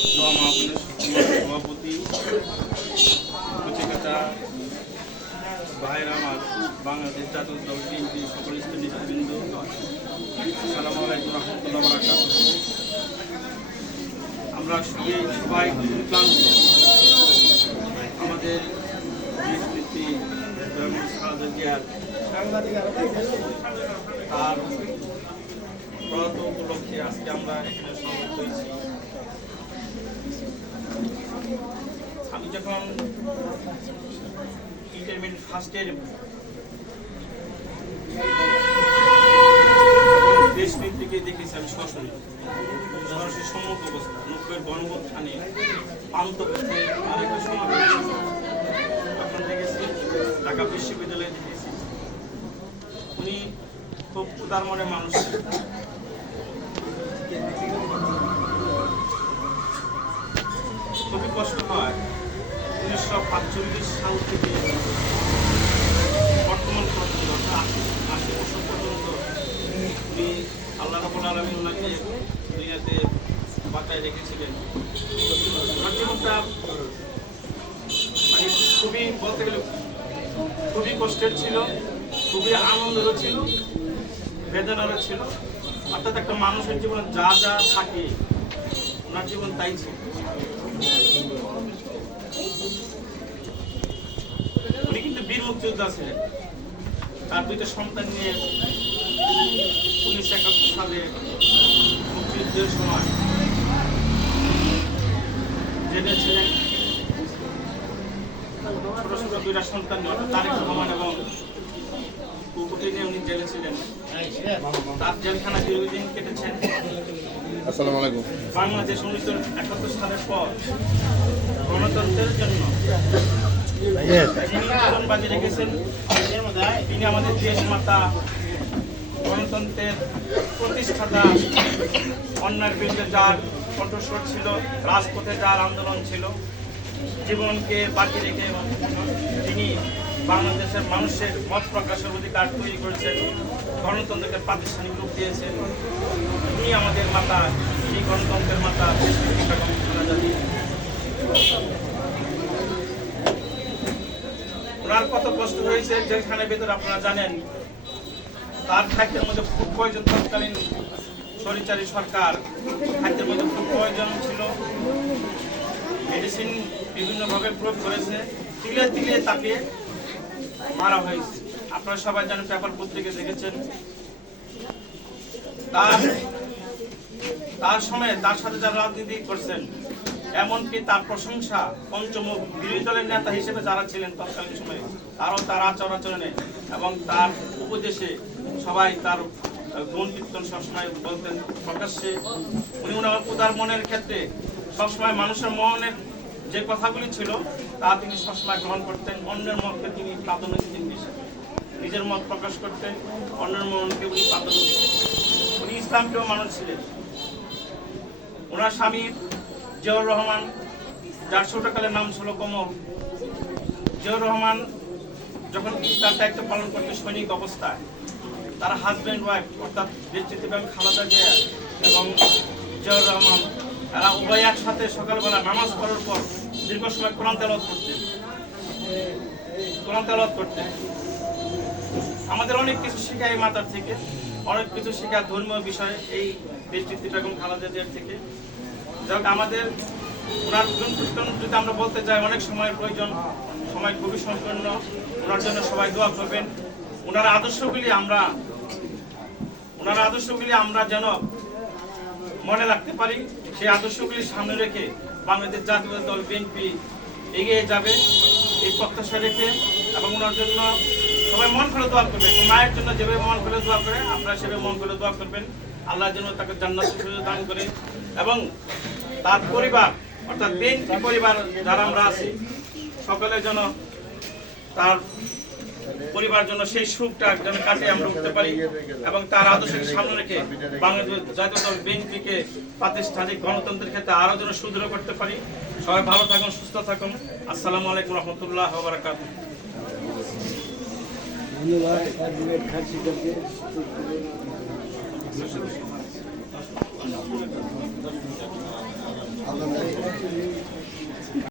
সভাপতি কুচিকাটা ভাইরা আমার বাংলাদেশ জাতীয় দল বিএনপি সকল নেতৃবৃন্দ, আসসালামু আলাইকুম রহমতুল্লাহ বারাকাতুহু। আমরা সবাই ক্লান্ত। আমাদের নেত্রী তার প্রয়াত উপলক্ষে আজকে আমরা এখানে সমবেত হয়েছি। আমি যখন ইন্টারমিডিয়েট ফার্স্টের দেশ নেত্রীকে দেখেছি, আমি সরাসরি সম্মুখ অবস্থা 90-এর গণঅভ্যুত্থানে পান্তপথে আরেকটা সমাবেশ তখন দেখেছি, ঢাকা বিশ্ববিদ্যালয়ে দেখেছি। উনি খুব উদার মনের মানুষ। খুবই কষ্ট হয় 1945 সাল থেকে বর্তমান পর্যন্ত 80 বছর পর্যন্ত উনি আল্লাহ রাব্বুল আলামিন ওনাকে দুনিয়াতে বাঁচায় রেখেছিলেন। ওনার জীবনটা মানে খুবই বলতে গেলে খুবই কষ্টের ছিল, খুবই আনন্দেরও ছিল, বেদনারও ছিল। অর্থাৎ একটা মানুষের জীবনে যা যা থাকে ওনার জীবন তাই ছিল। উনি কিন্তু বীর মুক্তিযোদ্ধা ছিলেন। তার দুইটা সন্তান নিয়ে 1971 সালে মুক্তিযুদ্ধের সময় জেলে ছিলেন। ছোট ছোট দুইটা সন্তান নিয়ে তারেক রহমান এবং কুকুরকে নিয়ে উনি জেলে ছিলেন। তার জেলখানা দীর্ঘদিন কেটেছেন। আসসালামু আলাইকুম। বাংলাদেশ 1971 সালের পর গণতন্ত্রের জন্য বাজি রেখেছেন। তিনি আমাদের দেশ মাতা, গণতন্ত্রের প্রতিষ্ঠাতা, অন্যায়ের বিরুদ্ধে যার কণ্ঠস্বর ছিল, রাজপথে যার আন্দোলন ছিল, জীবনকে বাকি রেখে তিনি বাংলাদেশের মানুষের মত প্রকাশের অধিকার তৈরি করেছেন, গণতন্ত্রকে প্রাতিষ্ঠানিক রূপ দিয়েছেন। তিনি আমাদের মাতা, এই গণতন্ত্রের মাতা। ওনার কত কষ্ট হয়েছে যেখানে ভেতরে আপনারা জানেন। তার খাদ্যের মধ্যে খুব প্রয়োজন, তৎকালীন স্বৈরাচারী সরকার খাদ্যের মধ্যে খুব প্রয়োজন ছিল। মেডিসিন বিভিন্নভাবে প্রয়োগ করেছে, তিলে তিলে তাকে মারা হয়েছে। আপনারা সবাই জানেন, পেপার পত্রিকা দেখেছেন। তার সময় তার সাথে যারা রাজনীতি করছেন, এমনকি তার প্রশংসা পঞ্চম বিরোধী দলের নেতা হিসেবে যারা ছিলেন তৎকালীন সময়ে, তারও তার আচরণে এবং তার উপদেশে সবাই তার গুণ কীর্তন সবসময় বলতেন প্রকাশ্যে। উনি ওনার উদার মনের ক্ষেত্রে সবসময় মানুষের মনের যে কথাগুলি ছিল তা তিনি সবসময় গ্রহণ করতেন। অন্যের মতকে তিনি প্রাধান্য দিতেন বেশি, নিজের মত প্রকাশ করতেন, অন্যের মনকে উনি প্রাধান্য দিতেন। উনি ইসলামপ্রিয় মানুষ ছিলেন। ওনার স্বামী জিয়াউর রহমান, যার ছোটকালের নাম ছিল কমল, জিয়াউর রহমান যখন তার দায়িত্ব পালন করতে সৈনিক অবস্থায়, তার হাজব্যান্ড ওয়াইফ অর্থাৎ দেশটিতে খালেদা জিয়া এবং জিয়াউর রহমান, এরা উভয় একসাথে সকালবেলা নামাজ পড়ার পর দীর্ঘ সময় কোরআন তেলাওয়াত করতেন। আমাদের অনেক কিছু শেখায় মাতার থেকে, অনেক কিছু শেখায় ধর্মীয় বিষয়ে এই দেশটিতে বেগম খালেদা জিয়ার থেকে। যাক, আমাদের ওনার গুণ কীর্তন যদি আমরা বলতে চাই, অনেক সময়ের প্রয়োজন, সময় খুবই সম্পন্ন। ওনার জন্য সবাই দোয়া করবেন। ওনার আদর্শগুলি আমরা যেন মনে রাখতে পারি। সেই আদর্শগুলি সামনে রেখে বাংলাদেশ জাতীয় দল বিএনপি এগিয়ে যাবে এই প্রত্যাশা রেখে। এবং ওনার জন্য সবাই মন খুলে দোয়া করবেন। মায়ের জন্য যেভাবে মন খুলে দোয়া করে, আপনারা সেভাবে মন খুলে দোয়া করবেন। আল্লাহ যেন তাকে জান্নাতুল ফেরদৌস দান করে এবং তার পরিবার অর্থাৎ বিএনপি পরিবার যারা আমরা আছি, সকলে যেন তার পরিবার জন্য সেই সুখটা যেন কাটে আমরা উঠতে পারি এবং তার আদর্শকে সামনে রেখে বাংলাদেশ জাতীয় দল বিএনপিকে প্রাতিষ্ঠানিক গণতন্ত্রের ক্ষেত্রে আরো যেন সুদৃঢ় করতে পারি। সবাই ভালো থাকুন, সুস্থ থাকুন। আসসালামু আলাইকুম রহমতুল্লাহ ওয়া বারাকাতুহু। ধন্যবাদ।